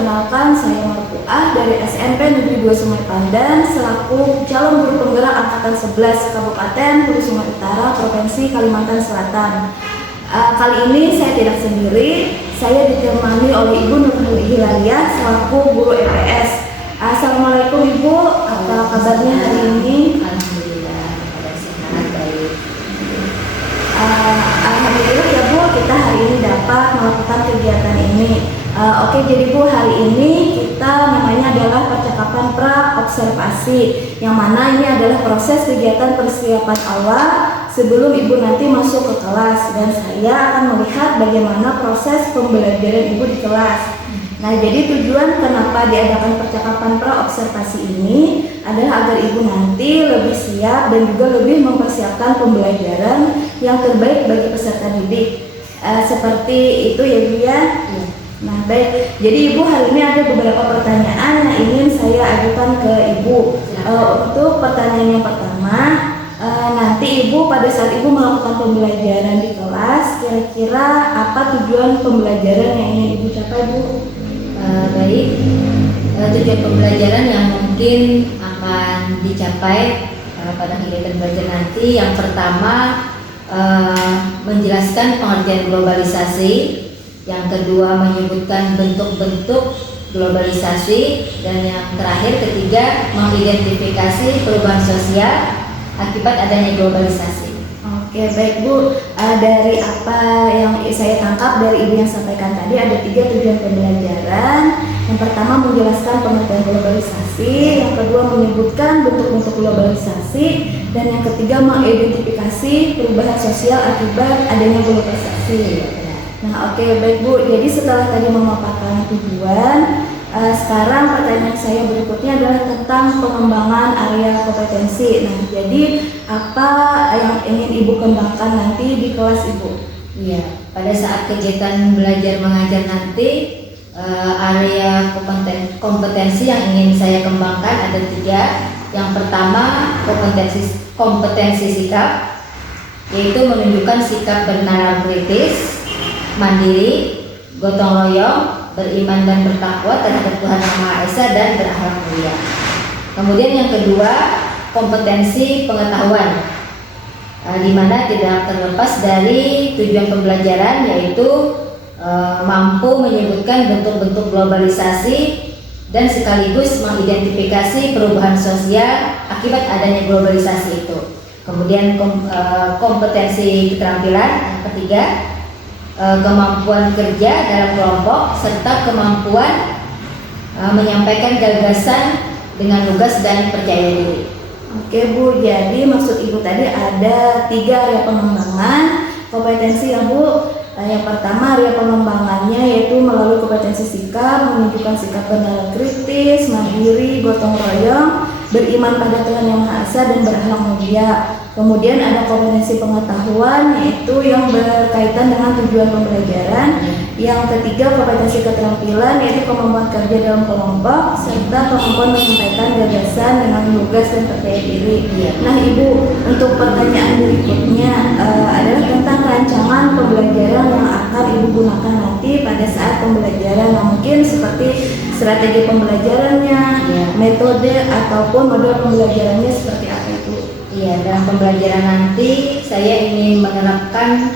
perkenalkan, saya Marfuah dari SMP Negeri 2 Sungai Pandan selaku calon guru penggerak angkatan 11 Kabupaten Hulu Sungai Utara, Provinsi Kalimantan Selatan. Kali ini saya tidak sendiri, saya ditemani oleh Ibu Nurul Hilaliah selaku guru EPS. Assalamualaikum Ibu, apa kabarnya hari ini? Alhamdulillah, pada sehat, baik. Alhamdulillah ya Bu, kita hari ini dapat melakukan kegiatan ini. Oke, jadi Bu, hari ini kita namanya adalah percakapan pra-observasi, yang mana ini adalah proses kegiatan persiapan awal sebelum Ibu nanti masuk ke kelas, dan saya akan melihat bagaimana proses pembelajaran Ibu di kelas. Nah, jadi tujuan kenapa diadakan percakapan pra-observasi ini adalah agar Ibu nanti lebih siap dan juga lebih mempersiapkan pembelajaran yang terbaik bagi peserta didik. Seperti itu ya Bu ya? Nah, baik. Jadi Ibu, hari ini ada beberapa pertanyaan yang ingin saya ajukan ke Ibu. Untuk pertanyaan yang pertama, nanti Ibu pada saat Ibu melakukan pembelajaran di kelas, kira-kira apa tujuan pembelajaran yang ingin Ibu capai, Bu? Baik, tujuan pembelajaran yang mungkin akan dicapai pada kegiatan belajar nanti, yang pertama menjelaskan pengertian globalisasi, yang kedua menyebutkan bentuk-bentuk globalisasi, dan yang terakhir ketiga mengidentifikasi perubahan sosial akibat adanya globalisasi. Oke, baik Bu, dari apa yang saya tangkap dari Ibu yang sampaikan tadi, ada 3 tujuan pembelajaran. Yang pertama menjelaskan pengertian globalisasi, yang kedua menyebutkan bentuk-bentuk globalisasi, dan yang ketiga mengidentifikasi perubahan sosial akibat adanya globalisasi. Nah, oke, baik Bu, jadi setelah tadi memaparkan tujuan, sekarang pertanyaan saya berikutnya adalah tentang pengembangan area kompetensi. Nah, jadi apa yang ingin Ibu kembangkan nanti di kelas Ibu? Iya, pada saat kegiatan belajar mengajar nanti, area kompetensi yang ingin saya kembangkan ada 3. Yang pertama kompetensi sikap, yaitu menunjukkan sikap bernalar kritis, mandiri, gotong royong, beriman dan bertakwa terhadap Tuhan Yang Maha Esa, dan berakhlak mulia. Kemudian yang kedua, kompetensi pengetahuan, di mana tidak terlepas dari tujuan pembelajaran, yaitu mampu menyebutkan bentuk-bentuk globalisasi dan sekaligus mengidentifikasi perubahan sosial akibat adanya globalisasi itu. Kemudian kompetensi keterampilan, yang ketiga kemampuan kerja dalam kelompok serta kemampuan menyampaikan gagasan dengan lugas dan percaya diri. Oke Bu, jadi maksud Ibu tadi ada 3 area pengembangan kompetensi ya Bu. Yang pertama area pengembangannya yaitu melalui kompetensi sikap, menunjukkan sikap benar kritis, mandiri, gotong royong, beriman pada Tuhan Yang Maha Esa, dan berakhlak mulia. Kemudian ada kompetensi pengetahuan, yaitu yang berkaitan dengan tujuan pembelajaran. Yang ketiga kompetensi keterampilan, yaitu kemampuan kerja dalam kelompok serta kemampuan menyampaikan gagasan dengan lugas dan percaya diri. Nah Ibu, untuk pertanyaan berikutnya adalah tentang rancangan pembelajaran yang akan Ibu gunakan nanti pada saat pembelajaran. Nah, mungkin seperti strategi pembelajarannya, metode ataupun model pembelajarannya seperti apa itu? Iya, dalam pembelajaran nanti saya ingin menerapkan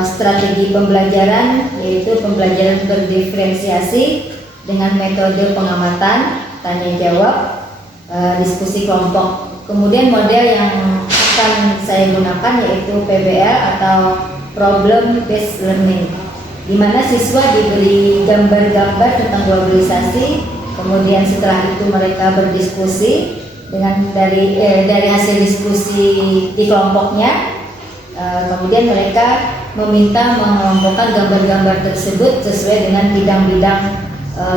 strategi pembelajaran, yaitu pembelajaran berdiferensiasi dengan metode pengamatan, tanya jawab, diskusi kelompok. Kemudian model yang akan saya gunakan yaitu PBL atau Problem Based Learning, di mana siswa diberi gambar-gambar tentang globalisasi, kemudian setelah itu mereka berdiskusi dengan dari hasil diskusi di kelompoknya, kemudian mereka meminta mengelompokkan gambar-gambar tersebut sesuai dengan bidang-bidang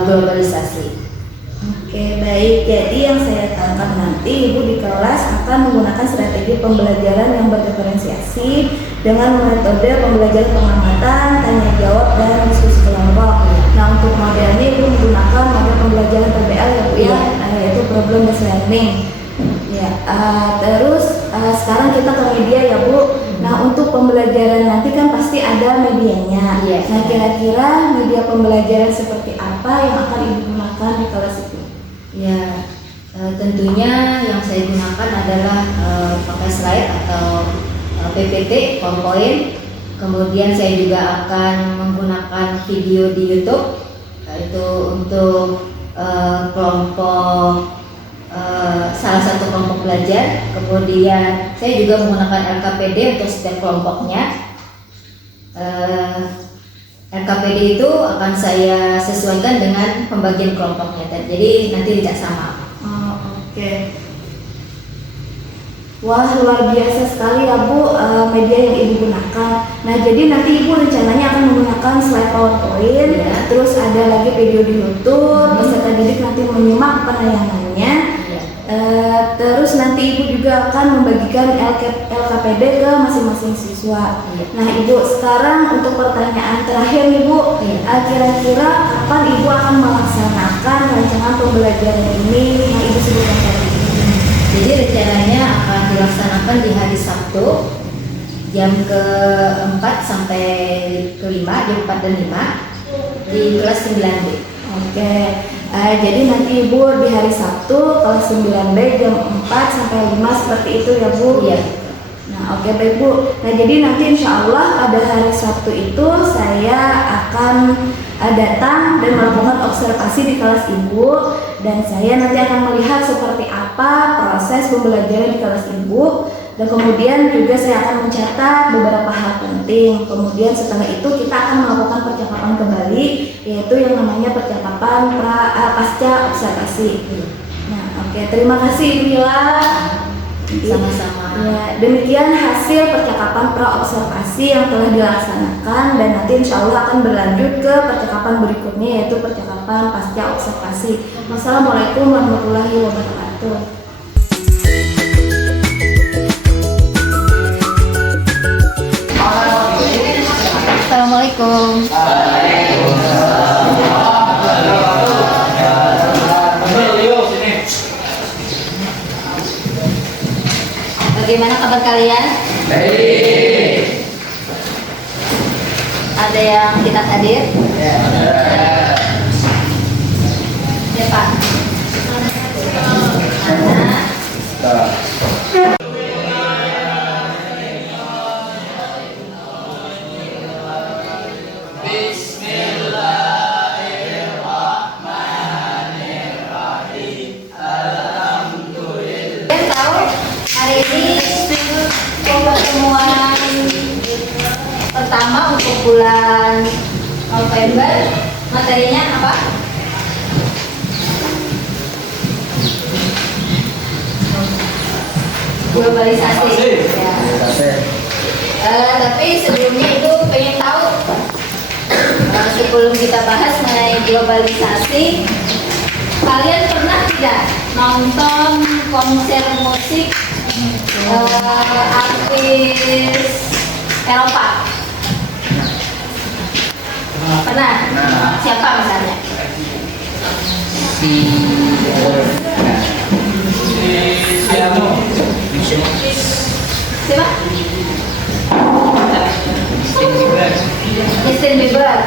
globalisasi. Oke, baik. Jadi yang saya tangkap nanti Ibu di kelas akan menggunakan strategi pembelajaran yang berdiferensiasi dengan metode pembelajaran pengamatan, tanya jawab, dan diskusi kelompok. Nah, untuk modelnya Ibu menggunakan model pembelajaran PBL ya Bu ya, yaitu Problem Based Learning. Ya, terus sekarang kita ke media ya Bu. Nah, untuk pembelajaran nanti kan pasti ada medianya. Nah, kira-kira media pembelajaran seperti apa apa yang akan Ibu gunakan di kelas itu? Ya, tentunya yang saya gunakan adalah pakai slide atau PPT, PowerPoint. Kemudian saya juga akan menggunakan video di YouTube, yaitu untuk kelompok salah satu kelompok belajar. Kemudian saya juga menggunakan LKPD untuk setiap kelompoknya. LKPD itu akan saya sesuaikan dengan pembagian kelompoknya, jadi nanti tidak sama. Oke. Wah, luar biasa sekali ya Bu, media yang Ibu gunakan. Nah, jadi nanti Ibu rencananya akan menggunakan slide PowerPoint, Ya. terus ada lagi video di YouTube, peserta didik nanti menyimak penayangannya. Ya. Terus nanti Ibu juga akan membagikan LKPD ke masing-masing siswa. Iya. Nah, Ibu, sekarang untuk pertanyaan terakhir nih Bu, Iya. kira-kira kapan Ibu akan melaksanakan rancangan pembelajaran ini yang Ibu sebutkan tadi? Jadi rencananya akan dilaksanakan di hari Sabtu jam ke-4 sampai ke-5, jam 4 dan 5 di kelas 9B. Oke, jadi nanti Ibu di hari Sabtu kelas 9B jam 4 sampai 5 seperti itu ya Bu? Iya. Nah, oke baik Bu. Nah, jadi nanti insya Allah pada hari Sabtu itu saya akan datang dan melakukan observasi di kelas Ibu, dan saya nanti akan melihat seperti apa proses pembelajaran di kelas Ibu, dan kemudian juga saya akan mencatat beberapa hal penting. Kemudian setelah itu kita akan melakukan percakapan kembali, yaitu yang namanya percakapan pasca observasi. Nah, oke, terima kasih Ibu Mila. Sama-sama. Ya, demikian hasil percakapan pra-observasi yang telah dilaksanakan, dan nanti insya Allah akan berlanjut ke percakapan berikutnya, yaitu percakapan pasca observasi. Wassalamualaikum warahmatullahi wabarakatuh. Assalamualaikum. Bagaimana kabar kalian? Baik. Ada yang kita hadir? Ya. Ya Pak. Ana. Kalian tahu hari ini pertemuan pertama untuk bulan November, materinya apa? Globalisasi. Ya. Tapi sebelumnya itu pengen tahu, sebelum kita bahas mengenai globalisasi, kalian pernah tidak nonton konser musik artis Eropa? Pernah? Siapa misalnya? Siapa? Justin Bieber.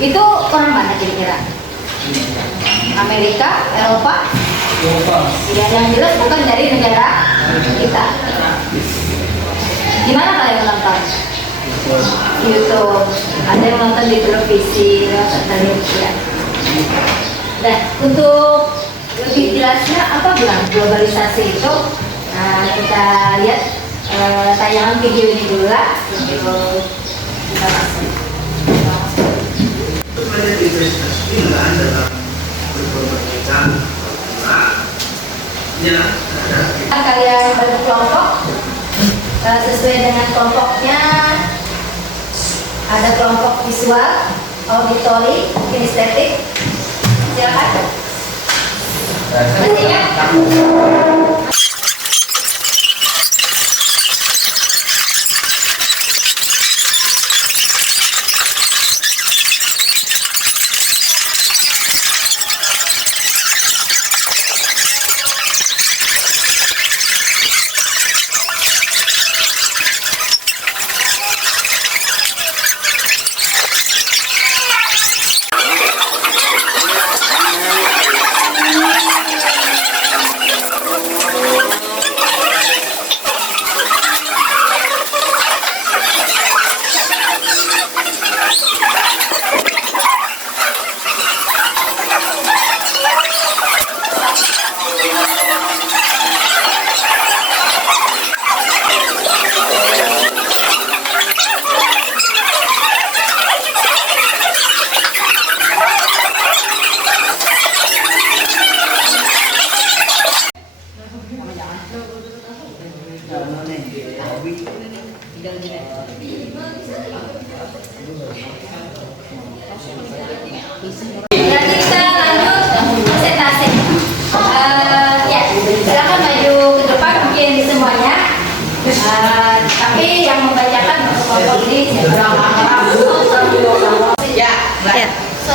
Itu orang mana kira-kira? Amerika, Eropa? Ya, yang jelas bukan dari negara kita. Gimana kalian menonton? YouTube. Ada yang nonton di televisi, ya. Nah, untuk lebih jelasnya apa bilang globalisasi itu? Nah, kita lihat tayangan video ini dulu lah. Kita masuk. Banyak investasikan dalam berkomunikasi ya ada Kalian bagi kelompok sesuai dengan kelompoknya. Ada kelompok visual, auditori, kinestetik. Silakan. Masih ingat?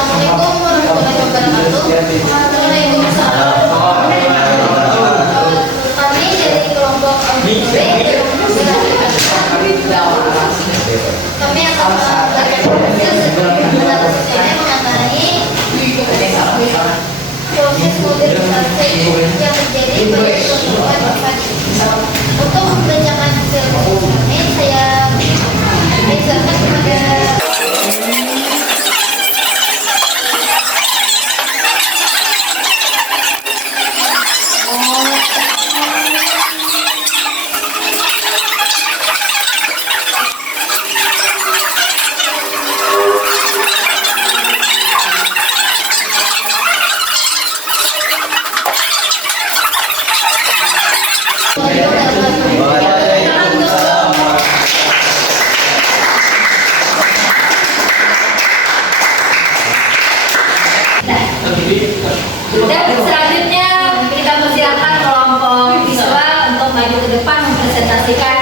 Assalamualaikum warahmatullahi wabarakatuh. Waalaikumsalam. Kami dari kelompok B kami akan belajar mengenai proses modernisasi yang terjadi pada kelompok Padi. Untuk membacakan hasil kami, saya menjelaskan kepada dan selanjutnya kita persilakan kelompok siswa untuk maju ke depan mempresentasikan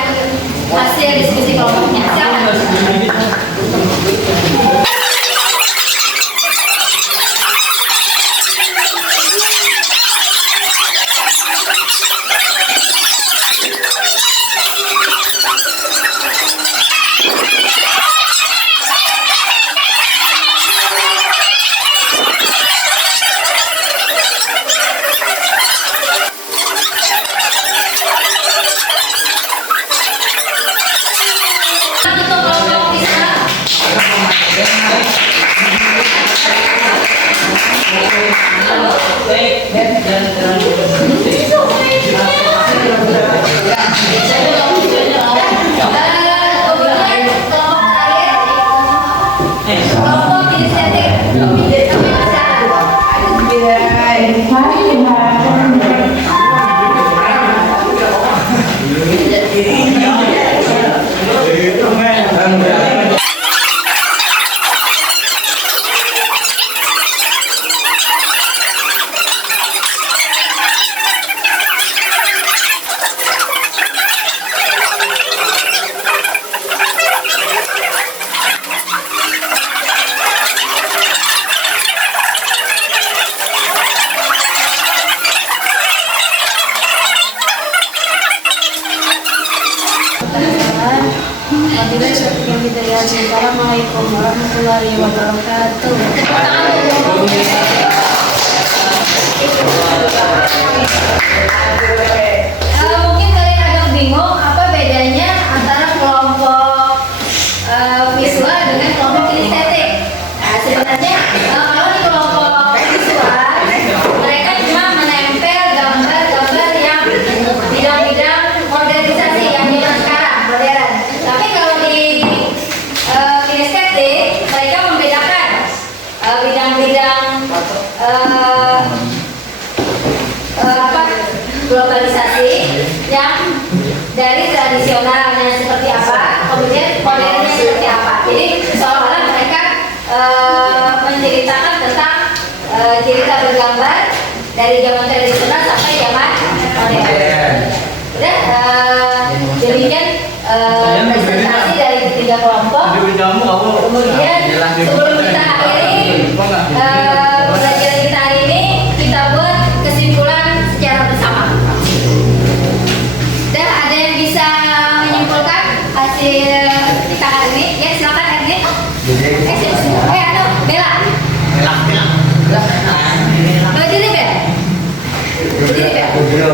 hasil diskusi kelompoknya. Silakan. Assalamualaikum warahmatullahi wabarakatuh. Mungkin kalian agak bingung apa bedanya antara kelompok visual dengan kelompok kinestetik. Sebenarnya kalau di kelompok visual mereka cuma menempel gambar-gambar yang bidang-bidang modernisasi yang zaman sekarang modern. Tapi kalau di kinestetik mereka membedakan bidang-bidang globalisasi yang dari tradisionalnya seperti apa, kemudian modernnya seperti apa. Jadi seolah-olah mereka menceritakan tentang cerita bergambar dari zaman tradisional sampai zaman modern. Udah, demikian presentasi dari ketiga kelompok. Kemudian sebelum kita akhiri pembelajaran kita hari ini, kita buat kesimpulan secara bersama. Dan ada yang bisa menyimpulkan hasil kita hari ini? Ya, silakan Erni. Aduh, Bella. Berdiri, Bella. Berdiri,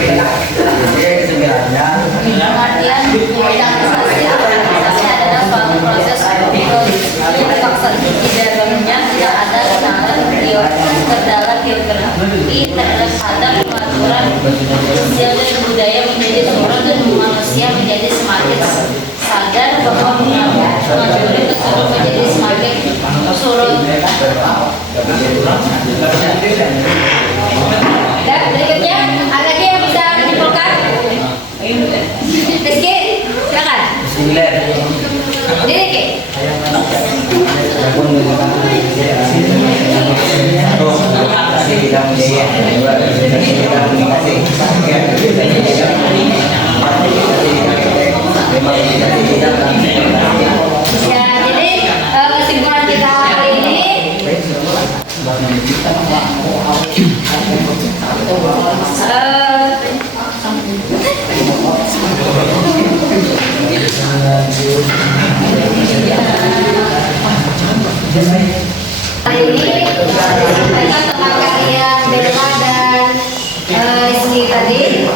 Bella. Pengertian organisasi adalah suatu proses yang dipaksa di dalamnya tidak ada terdalam geografi, terdalam adat, peraturan, sosial dan budaya menjadi turun dan manusia menjadi semakin sadar bahwa mengajukan tersebut menjadi semakin surut. Dan berikutnya ada lagi yang bisa menyimpulkan? Rizky, silakan. Rizky. Ya, jadi kesimpulan kita hari Hari ini disampaikan tentang karya Bella dan Rizky tadi.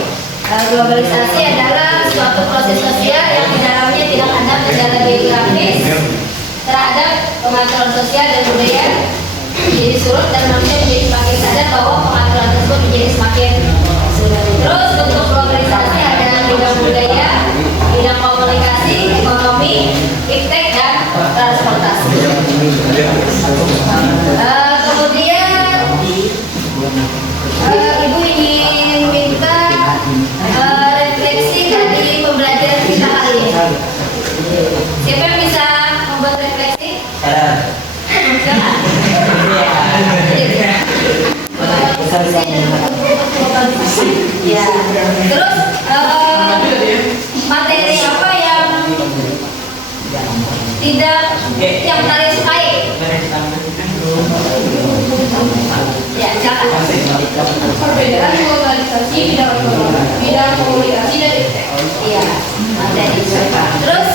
Globalisasi adalah suatu proses sosial yang di dalamnya tidak ada kendala geografis terhadap pengaturan sosial dan budaya menjadi surut dan manusia menjadi semakin sadar bahwa pengaturan tersebut menjadi semakin surut. Terus bentuk globalisasi ada bidang budaya, bidang komunikasi, ekonomi, iptek dan transportasi. Kemudian Ibu ingin minta refleksi dari pembelajaran kita kali ini. Siapa yang bisa membuat refleksi? Ya. Terus materi apa yang tidak yang kalian sukai? Ya, silakan. Perbedaan globalisasi bidang komunikasi dan iptek. Iya, materi. Terus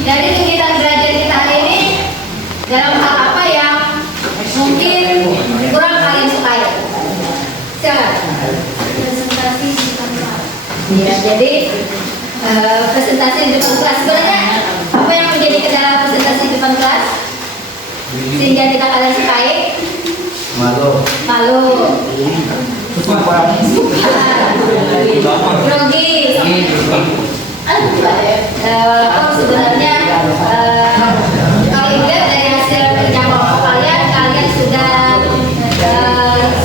dari kegiatan belajar kita hari ini dalam hal apa yang mungkin kurang kalian sukai? Silakan. Presentasi di depan kelas. Iya, jadi presentasi di depan kelas. Sebenarnya apa yang menjadi kendala presentasi di depan kelas sehingga tidak kalian sukai? Malu. Grogi. Walaupun sebenarnya kalau dilihat dari hasil kerja kelompok kalian sudah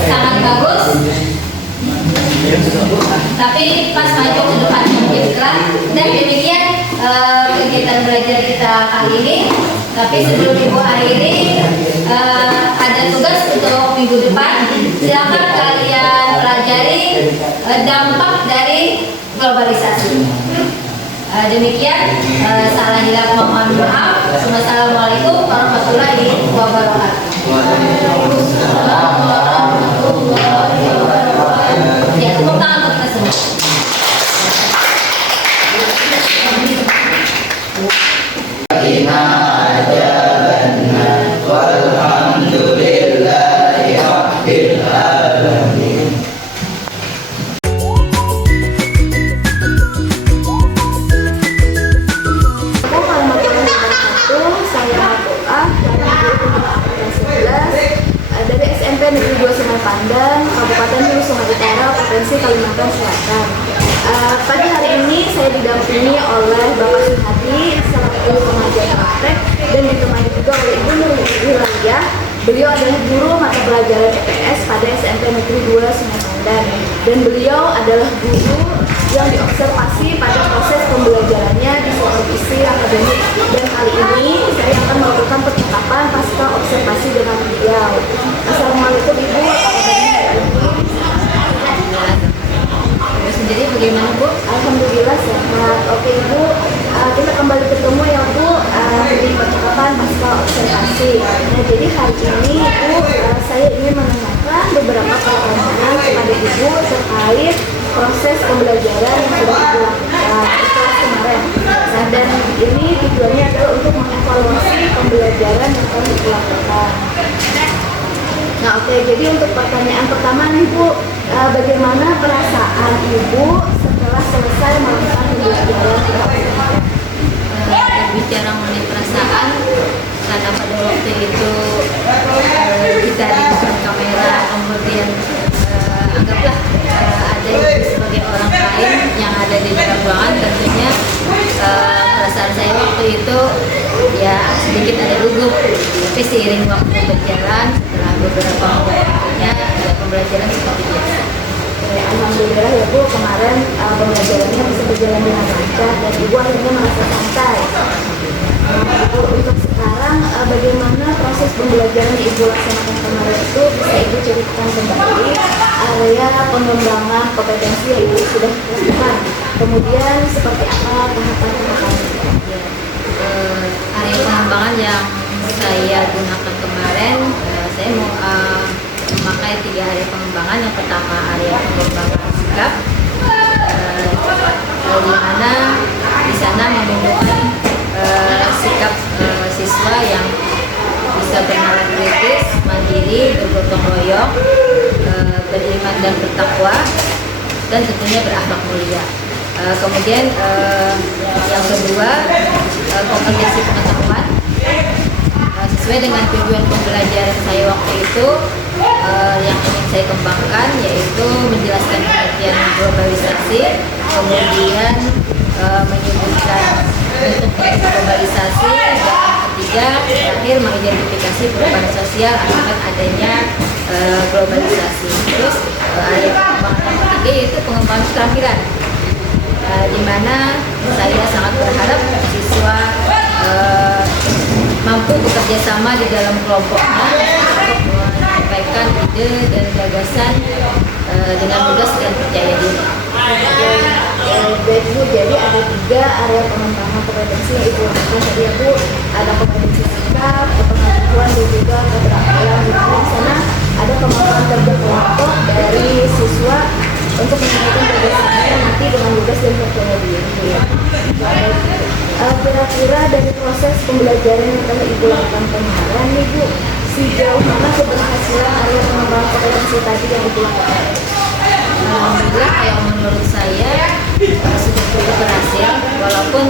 sangat bagus. Tapi pas maju ke depan kelas dan demikian kegiatan belajar kita kali ini. Tapi sebelum Ibu akhiri ada tugas untuk minggu depan. Silakan kalian pelajari dampak dari globalisasi. Demikian salah hilang mohon maaf. Wassalamualaikum warahmatullahi wabarakatuh. Ya, tepuk tangan untuk kita semua. Dari SMP Negeri 2 Sungai Pandan, Kabupaten Hulu Sungai Utara, Provinsi Kalimantan Selatan. Pagi hari ini saya didampingi oleh Bapak Suhadi selaku pengajar praktek dan ditemani juga oleh Ibu Nur Wilayah. Beliau adalah guru mata pelajaran EPS pada SMP Negeri 2 Sungai Pandan dan beliau adalah guru yang diobservasi pada proses pembelajarannya di supervisi akademik. Dan kali ini saya akan melakukan percakapan pasca observasi dengan beliau. Assalamualaikum Ibu, apa kabarnya? Ibu sendiri bagaimana, Bu? Alhamdulillah sehat. Oke Ibu, kita kembali ketemu ya Bu di percakapan pasca observasi. Nah jadi hari ini Ibu, saya ingin menanyakan beberapa pertanyaan kepada Ibu terkait proses pembelajaran yang sudah Ibu lakukan di kelas kemarin. Nah dan ini tujuannya adalah untuk mengevaluasi pembelajaran yang telah Ibu lakukan. Nah oke, jadi untuk pertanyaan pertama nih Bu, bagaimana perasaan Ibu setelah selesai melakukan pembelajaran? Berbicara mengenai perasaan, karena pada waktu itu kita di depan kamera, kemudian anggaplah ada Ibu sebagai orang lain yang ada di dalam ruangan, tentunya perasaan saya waktu itu ya sedikit ada gugup. Tapi seiring waktu berjalan, setelah beberapa waktunya pembelajaran seperti biasa. Alhamdulillah ya Bu, kemarin pembelajarannya bisa berjalan dengan lancar dan Ibu akhirnya merasa santai. Ibu, untuk sekarang bagaimana proses pembelajaran yang Ibu laksanakan kemarin itu bisa Ibu ceritakan kembali area pengembangan kompetensi yang Ibu sudah lakukan. Kemudian seperti apa tahapan-tahapannya? Area pengembangan yang saya gunakan kemarin saya mau memakai 3 area pengembangan. Yang pertama area pengembangan sikap, di mana di sana menunjukkan sikap siswa yang bisa bernalar kritis, mandiri, bergotong royong, beriman dan bertakwa, dan tentunya berakhlak mulia. Kemudian yang kedua, kompetensi pengetahuan. Sesuai dengan tujuan pembelajaran saya waktu itu, yang ingin saya kembangkan yaitu menjelaskan pengertian globalisasi, kemudian menyebutkan bentuk globalisasi, dan ketiga terakhir mengidentifikasi perubahan sosial akibat adanya globalisasi. Terus area pengembangan yang ketiga yaitu pengembangan keterampilan, di mana saya sangat berharap siswa mampu bekerja sama di dalam kelompoknya untuk menyampaikan ide dan gagasan dengan lugas dan percaya diri. Baik Bu, jadi ada 3 area pengembangan kompetensi yang Ibu lakukan tadi ya Bu. Ada kompetensi sikap, pengetahuan, dan juga keterampilan. Di sana ada kemampuan kerja kelompok dari siswa untuk menyampaikan gagasannya nanti dengan lugas dan percaya diri. Kira-kira dari proses pembelajaran yang telah Ibu lakukan kemarin nih Bu, sejauh mana keberhasilan area pengembangan kompetensi tadi yang Ibu lakukan? Alhamdulillah, kalau menurut saya sudah cukup berhasil, walaupun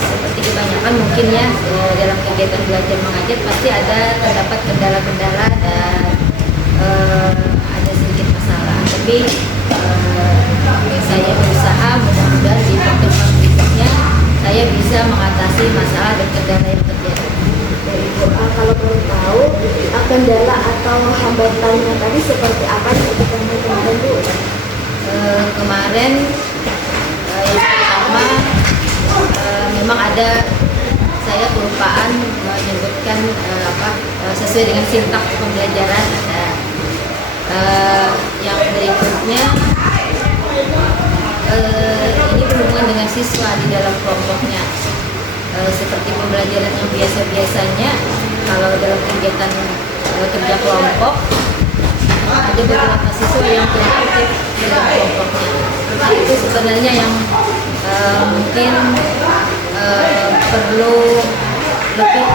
seperti kebanyakan mungkin ya dalam kegiatan belajar mengajar pasti terdapat kendala-kendala dan ada sedikit masalah. Tapi saya berusaha, mudah-mudahan di pertemuan berikutnya saya bisa mengatasi masalah dan kendala yang terjadi. Dari Bu, kalau boleh tahu kendala atau hambatannya tadi seperti apa yang Ibu temui kemarin Bu? Kemarin yang pertama memang ada saya kelupaan menyebutkan sesuai dengan sintaks pembelajaran. Yang berikutnya ini berhubungan dengan siswa di dalam kelompoknya. Seperti pembelajaran yang biasa-biasanya, kalau dalam kegiatan kerja kelompok ada beberapa siswa yang kurang aktif di dalam kelompoknya. Itu sebenarnya yang mungkin perlu lebih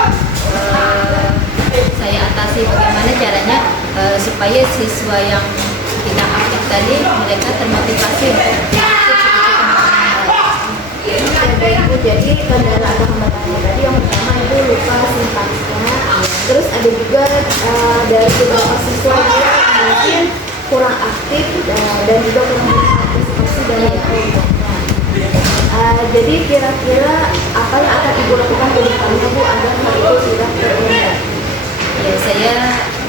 saya atasi, bagaimana caranya supaya siswa yang tidak aktif tadi mereka termotivasi untuk Ibu, jadi kendala atau hambatannya tadi yang pertama Ibu lupa sintaksnya, terus ada juga dari beberapa siswa yang mungkin kurang aktif dan juga kurang berpartisipasi dalam kelompoknya. Jadi kira-kira apa yang akan Ibu lakukan ke depannya Bu agar hal itu tidak terulang? Ya, saya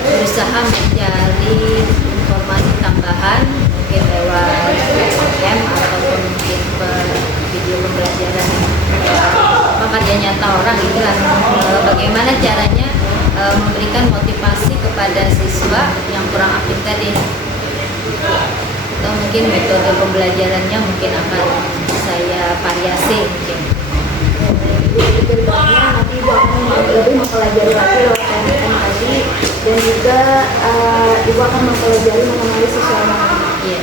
berusaha mencari informasi tambahan mungkin lewat camp ataupun mungkin video pembelajaran karya nyata orang, itulah bagaimana caranya memberikan motivasi kepada siswa yang kurang aktif tadi, atau mungkin metode pembelajarannya mungkin akan saya variasi mungkin. Nanti Ibu akan lebih mempelajari lagi lewat TMM tadi, dan juga Ibu akan mempelajari mengenai siswa yang Iya.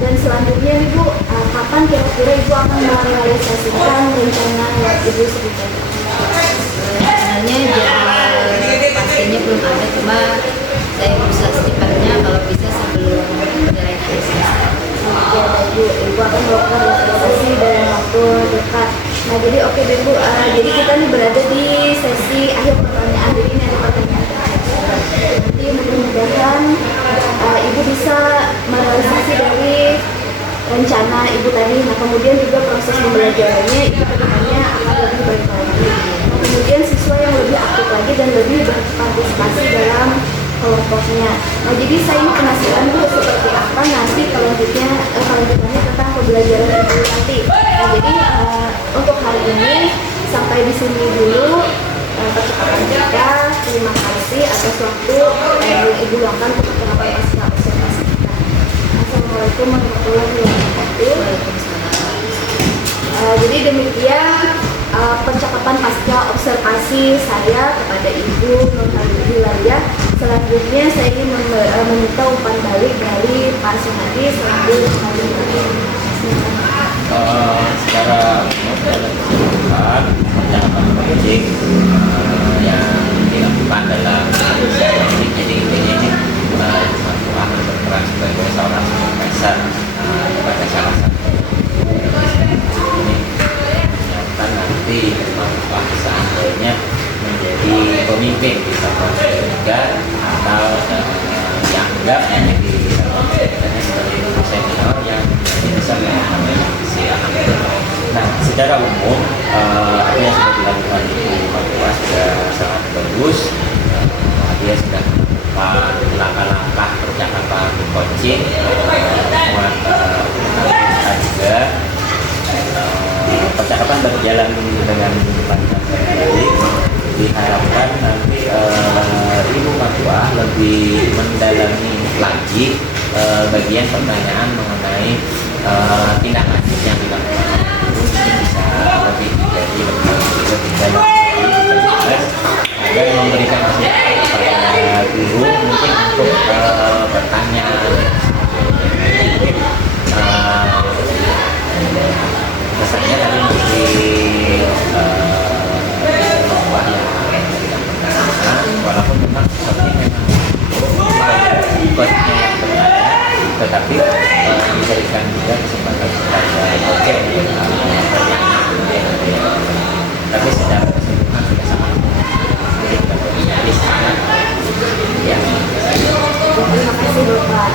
dan selanjutnya Ibu, kapan kira-kira Ibu akan merealisasikan rencana yang Ibu sebutkan? Sebenarnya jadi pastinya belum ada, cuma saya berusaha secepatnya kalau bisa sebelum nilai akhir selesai. Oke, Ibu akan melakukan realisasi dalam waktu dekat. Nah, jadi oke deh Bu, jadi kita nih berada di sesi akhir pertanyaan. Jadi ini ada pertanyaan terakhir. Nanti mudah-mudahan Ibu bisa merealisasi dari rencana Ibu tadi. Nah, kemudian juga proses pembelajarannya Ibu kedepannya akan lebih baik lagi. Nah, kemudian siswa yang lebih aktif lagi dan lebih berpartisipasi dalam kelompoknya. Nah, jadi saya ini penasaran Bu, seperti apa nanti kelanjutannya tentang pembelajaran Ibu nanti. Nah, jadi untuk hari ini sampai di sini dulu percakapan kita. Terima kasih atas waktu yang Ibu luangkan untuk penerapan pasca observasi kita. Assalamualaikum warahmatullahi wabarakatuh. Waalaikumsalam. Jadi demikian percakapan pasca observasi saya kepada Ibu Nurhaliza Hilaliah. Selanjutnya saya ingin meminta umpan balik dari Pak Sunadi selaku pengajar. Secara umum dalam keseluruhan percakapan politik yang dilakukan dalam ini, jadi intinya ini Matuah berperan sebagai seorang supervisor kepada salah satu ini menyiapkan nanti Matuah seandainya menjadi pemimpin di satuan pendidikan atau dianggap menjadi sebagai senior yang bisa memahami visi anak. Nah, secara umum apa yang sudah dilakukan Ibu Matuah sudah sangat bagus. Dia sudah melakukan langkah-langkah percakapan coaching, buat kita juga percakapan berjalan dengan lancar dan baik. Diharapkan nanti Ibu Matuah lebih mendalami lagi bagian pertanyaan mengenai tindak lanjut yang dilakukan mungkin bisa lebih jadi lebih banyak jelas agar memberikan kesempatan kepada guru mungkin untuk bertanya kesannya tadi masih bahwa yang memberikan pertanyaan walaupun memang seperti memang ikutnya yang bertanya tetapi diberikan juga kesempatan kepada dosen untuk bertanya tapi secara keseluruhan sudah sangat Terima kasih Bapak.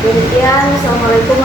Demikian, Assalamualaikum